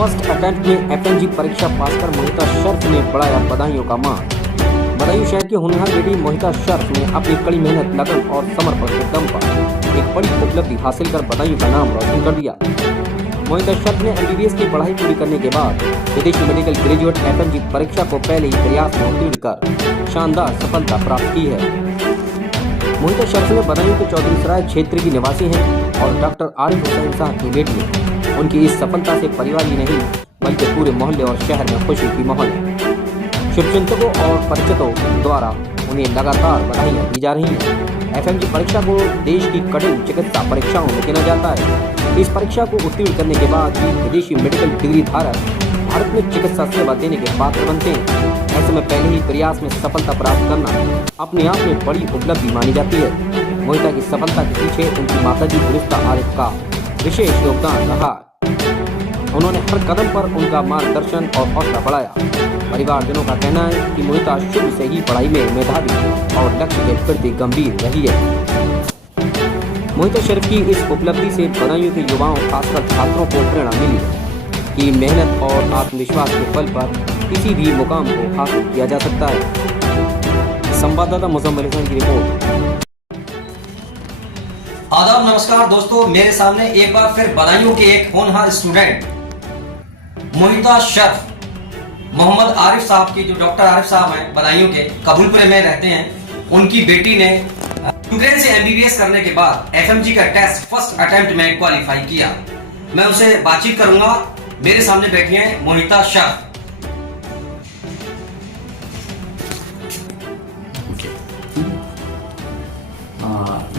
First attempt में FMG परीक्षा पास कर मोहिता शर्फ ने बढ़ाया बधाइयों का मान। बदायूं शहर की होनहार बेटी मोहिता शर्फ ने अपनी कड़ी मेहनत, लगन और समर्पण के दम पर एक बड़ी उपलब्धि हासिल कर बदायूं का नाम रोशन कर दिया। मोहिता शर्फ ने एमबीबीएस की पढ़ाई पूरी करने के बाद विदेशी मेडिकल ग्रेजुएट एफएमजी परीक्षा को पहले ही प्रयास में उत्तीर्ण कर शानदार सफलता प्राप्त की है। मोहिता शर्फ ने बदायूं के चौधरी सराय क्षेत्र की निवासी हैं और डॉक्टर आरिफ हुसैन साहब की बेटी है। उनकी इस सफलता से परिवार ही नहीं बल्कि पूरे मोहल्ले और शहर में खुशी की माहौल है। शुभचिंतकों और परिचितों द्वारा उन्हें लगातार बधाइयां दी जा रही हैं। एफएमजी परीक्षा को देश की कठिन चिकित्सा परीक्षाओं में गिना जाता है। इस परीक्षा को उत्तीर्ण करने के बाद भी विदेशी मेडिकल डिग्री धारक भारत में चिकित्सा सेवा देने के पात्र बनते हैं। ऐसे में पहले ही प्रयास में सफलता प्राप्त करना अपने आप में बड़ी उपलब्धि मानी जाती है। मोहिता की सफलता के पीछे उनकी माताजी दुरुस्ता आरिफ का विशेष योगदान रहा। उन्होंने हर कदम पर उनका मार्गदर्शन और हौसला बढ़ाया। परिवारजनों का कहना है कि मोहिता शुरू से ही पढ़ाई में मेधावी और लक्ष्य के प्रति गंभीर रही है। मोहिता शर्फ की इस उपलब्धि से बदायूं के युवाओं, खासकर छात्रों को प्रेरणा मिली है कि मेहनत और आत्मविश्वास के बल पर किसी भी मुकाम को हासिल किया जा सकता है। संवाददाता मुजम्मिल हसन की रिपोर्ट। आदाब, नमस्कार दोस्तों, मेरे सामने एक बार फिर बदायूं के एक होनहार स्टूडेंट मोहिता शर्फ, मोहम्मद आरिफ साहब की, जो डॉक्टर आरिफ साहब हैं, बदायूं के कबूलपुरे में रहते हैं। उनकी बेटी ने यूक्रेन से एमबीबीएस करने के बाद एफएमजी का टेस्ट फर्स्ट अटेम्प्ट में क्वालिफाई किया। मैं उनसे बातचीत करूंगा। मेरे सामने बैठी हैं मोहिता शर्फ।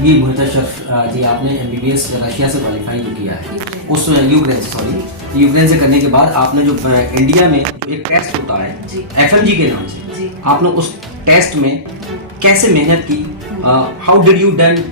ये मोहिता शर्फ जी, आपने एमबीबीएस रशिया से क्वालिफाई किया है, उस यूक्रेन से करने के बाद आपने जो इंडिया में एक टेस्ट होता है एफएमजी के नाम से, आपने उस टेस्ट में कैसे मेहनत की? How did you done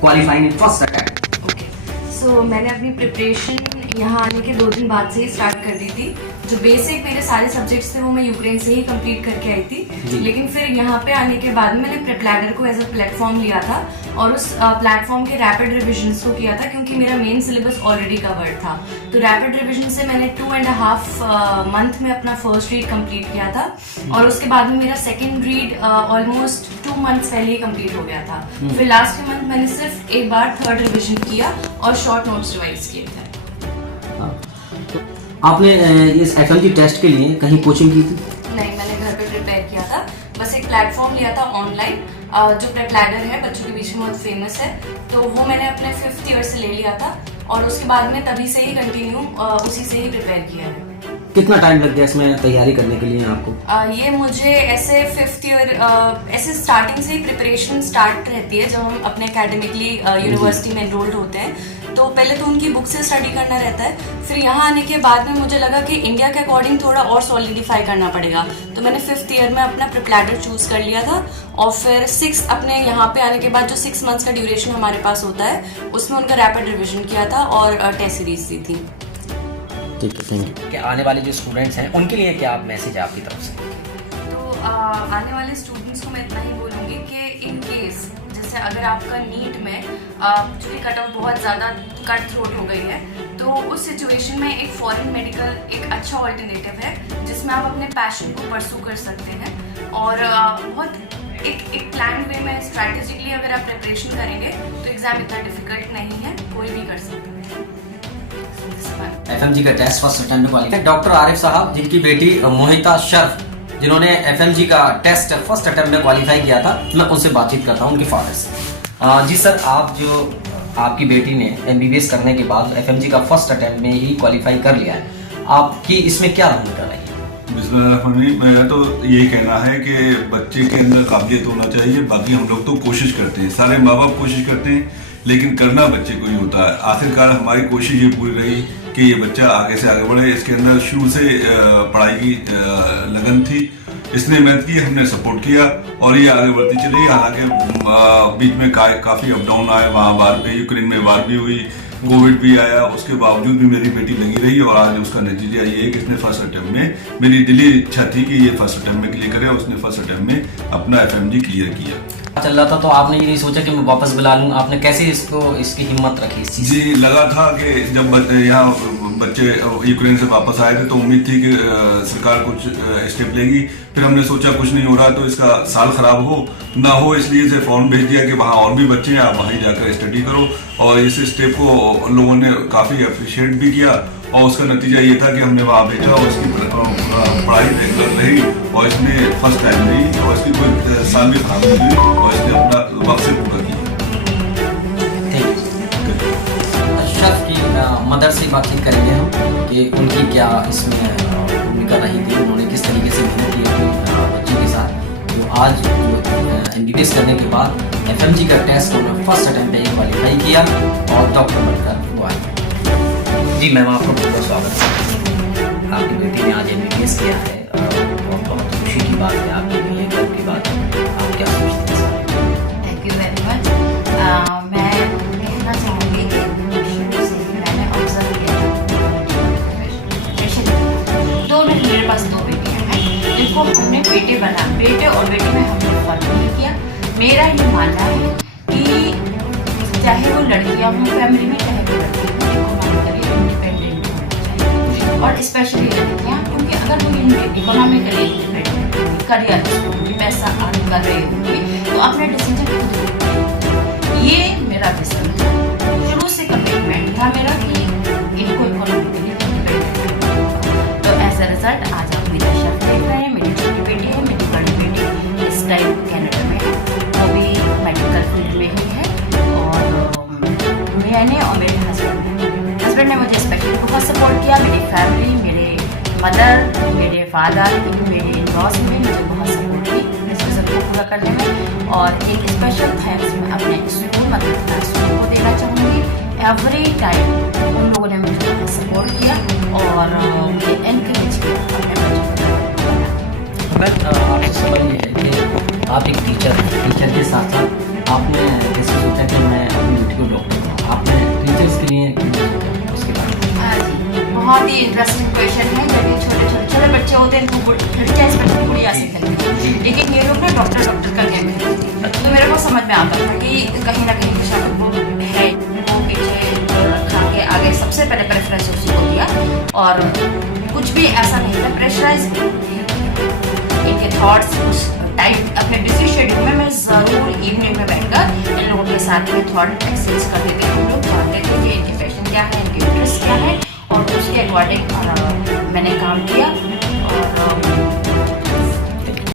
qualifying in first attempt? Okay, so मैंने अपनी प्रिपरेशन यहाँ आने के 2 दिन बाद से ही स्टार्ट कर दी थी। जो बेसिक मेरे सारे सब्जेक्ट्स थे वो मैं यूक्रेन से ही कंप्लीट करके आई थी, लेकिन फिर यहाँ पे आने के बाद मैंने प्रेपलैडर को एज अ प्लेटफॉर्म लिया था और उस प्लेटफॉर्म के रैपिड रिविजन्स को किया था, क्योंकि मेरा मेन सिलेबस ऑलरेडी कवर्ड था। तो रैपिड रिविजन से मैंने 2.5 मंथ में अपना फर्स्ट रीड कंप्लीट किया था और उसके बाद में मेरा सेकेंड रीड ऑलमोस्ट 2 मंथ्स पहले ही कंप्लीट हो गया था। फिर लास्ट मंथ मैंने सिर्फ एक बार थर्ड रिविजन किया और शॉर्ट नोट्स रिवाइज किए थे। आपने इस एफएमजी टेस्ट के लिए कहीं कोचिंग की थी? नहीं, मैंने घर पे प्रिपेयर किया था। बस एक प्लेटफॉर्म लिया था ऑनलाइन, जो प्रेपलैडर है, बच्चों के बीच में बहुत फेमस है, तो वो मैंने अपने 5th ईयर से ले लिया था और उसके बाद में तभी से ही कंटिन्यू उसी से ही प्रिपेयर किया है। कितना टाइम लग गया इसमें तैयारी करने के लिए आपको? ये मुझे ऐसे 5th ईयर ऐसे स्टार्टिंग से ही प्रिपरेशन स्टार्ट रहती है। जब हम अपने एकेडमिकली यूनिवर्सिटी में एनरोल्ड होते हैं तो पहले तो उनकी बुक से स्टडी करना रहता है। फिर यहाँ आने के बाद में मुझे लगा कि इंडिया के अकॉर्डिंग थोड़ा और सॉलिडिफाई करना पड़ेगा, तो मैंने 5th ईयर में अपना प्रेपलैडर चूज कर लिया था और फिर 6 अपने यहाँ पे आने के बाद जो 6 मंथ्स का ड्यूरेशन हमारे पास होता है उसमें उनका रैपिड रिविजन किया था और टेस्ट सीरीज दी थी। ठीक है, थैंक यू। क्या आने वाले जो स्टूडेंट्स हैं उनके लिए क्या मैसेज है आपकी तरफ से? तो आने वाले स्टूडेंट्स को मैं इतना ही बोलूँगी कि इन केस जैसे अगर आपका नीट में चूँकि कट ऑफ बहुत ज़्यादा कट थ्रोट हो गई है, तो उस सिचुएशन में एक फॉरेन मेडिकल एक अच्छा ऑल्टरनेटिव है जिसमें आप अपने पैशन को परसू कर सकते हैं और बहुत एक प्लान वे में स्ट्रैटेजिकली अगर आप प्रिपरेशन करेंगे तो एग्ज़ाम इतना डिफिकल्ट नहीं है, कोई भी कर सकता है। एफएमजी का टेस्ट फर्स्ट अटेम्प्ट में क्वालिफाई। डॉक्टर आरिफ साहब, जिनकी बेटी मोहिता शर्फ, जिन्होंने एफएमजी का टेस्ट फर्स्ट अटेम्प्ट में क्वालिफाई किया था, मैं उनसे बातचीत करता हूं, उनके फादर से। जी सर, आपकी बेटी ने एमबीबीएस करने के बाद एफएमजी का फर्स्ट अटेम्प्ट में ही क्वालिफाई कर लिया है, आपकी इसमें क्या भूमिका रही? मेरा तो यही कहना है कि बच्चे के अंदर काबिलियत होना चाहिए। बाकी हम लोग तो कोशिश करते हैं, सारे माँ बाप कोशिश करते हैं, लेकिन करना बच्चे को ही होता है। आखिरकार हमारी कोशिश ये पूरी रही कि ये बच्चा आगे से आगे बढ़े। इसके अंदर शुरू से पढ़ाई की लगन थी, इसने मेहनत की, हमने सपोर्ट किया और ये आगे बढ़ती चली। हालांकि बीच में काफ़ी अप डाउन आए, वहाँ बार भी यूक्रेन में वार भी हुई, कोविड भी आया, उसके बावजूद भी मेरी बेटी लगी रही और आज उसका नतीजा ये है कि इसने फर्स्ट अटेम्प्ट में, मेरी दिली इच्छा थी कि ये फर्स्ट अटेम्प्ट में क्लियर करे, उसने फर्स्ट अटेम्प्ट में अपना एफएमजी क्लियर किया। चल रहा था तो आपने ये नहीं सोचा कि मैं वापस बुला लूँ? आपने कैसे इसकी हिम्मत रखी इस चीज़? जी, लगा था कि जब यहाँ बच्चे यूक्रेन से वापस आए थे तो उम्मीद थी कि सरकार कुछ स्टेप लेगी। फिर हमने सोचा कुछ नहीं हो रहा तो इसका साल खराब हो ना हो, इसलिए से फॉर्म भेज दिया कि वहाँ और भी बच्चे हैं, आप वहीं जाकर स्टडी करो। और इस स्टेप को लोगों ने काफ़ी अप्रिशिएट भी किया और उसका नतीजा ये था कि हमने वहाँ भेजा और इसकी पढ़ाई रेगुलर रही और इसने फर्स्ट टाइम ली और इसकी कोई साल भी खराब नहीं हुई और इसने अपना वक्त से पूरा किया। शर्फ की मदर से बातचीत करेंगे हम कि उनकी क्या इसमें भूमिका रही थी, उन्होंने किस तरीके से मेहनत की अपनी बच्ची के साथ, जो आज MBBS करने के बाद FMG का टेस्ट उन्होंने फर्स्ट अटेम्प्ट में क्वालिफाई किया और डॉक्टर बनकर वो आए। जी मैम, आपका बहुत बहुत स्वागत है। आपकी बेटी ने आज MBBS किया है और बहुत खुशी की बात है आपके लिए, गर्व की बात है। आप क्या सोचते हैं? Thank you very much. मैं कहना चाहूँगी कि शुरू से ही मैंने ऑब्जर्व किया मेरे पास 2 बेटियाँ हैं जिनको हमने बेटे और बेटी में हमने फर्क नहीं किया। मेरा ये मानना है कि चाहे वो लड़कियाँ हों फैमिली में, चाहे वो लड़के हों, इकोनॉमिकली इंडिपेंडेंट होना चाहिए। और स्पेशली लड़कियाँ, क्योंकि अगर वो इकोनॉमिकली इंडिपेंडेंट होंगी, करियर होंगी, पैसा अर्न कर रही होंगी तो अपने डिसीजन खुद लेंगी। ये मेरा विजन था, शुरू से कमिटमेंट था मेरा कि इनको इकोनॉमिकली इंडिपेंडेंट होगा। तो एज अ रिजल्ट आज आप मेरा शर्फ देख रहे हैं। मेरी छोटी बेटी है, मेरी बड़ी बेटी इस टाइम कनाडा में है, वो भी मेडिकल फील्ड में ही है। और मैंने और मेरे हस्बैंड ने मुझे स्पेशली बहुत सपोर्ट किया। मेरी फैमिली, मेरे मदर, मेरे फादर, मेरे इन-लॉज ने मुझे बहुत सपोर्ट की इस विजन को पूरा करने में। और एक स्पेशल थैंक्स मैं अपने स्कूल मतलब स्कूल को देना चाहूँगी। एवरी टाइम उन लोगों ने मुझे बहुत सपोर्ट किया और मुझे एनकरेज किया अपने बच्चों को। मैम, आपसे सवाल ये है कि आप एक टीचर के साथ साथ आपने कैसे सोचा कि मैं अपनी बेटी को डॉक्टर बनाऊँ? आपने टीचर्स के लिए उसके बारे में? हाँ जी, बहुत ही इंटरेस्टिंग क्वेश्चन है। जब ये छोटे बच्चे होते हैं तो खिड़कियाँ बच्चे गुड़िया से खेलते हैं, लेकिन ये लोग ना डॉक्टर का गेम खेलते हैं। तो मेरे को समझ में आता था कि कहीं ना कहीं शायद वो है, वो पीछे रखा के आगे सबसे पहले प्रेफरेंस उसी को दिया। और कुछ भी ऐसा नहीं था प्रेशराइज नहीं, इनके थॉट्स उस टाइम अपने बिजी शेड्यूल में मैं ज़रूर इवनिंग में बैठकर इन लोगों के साथ में थॉट एक्सचेंज करते थे। हम लोग जानते थे कि इनकी पैशन क्या है, इनकी इंटरेस्ट क्या है और उसके अकॉर्डिंग मैंने काम किया।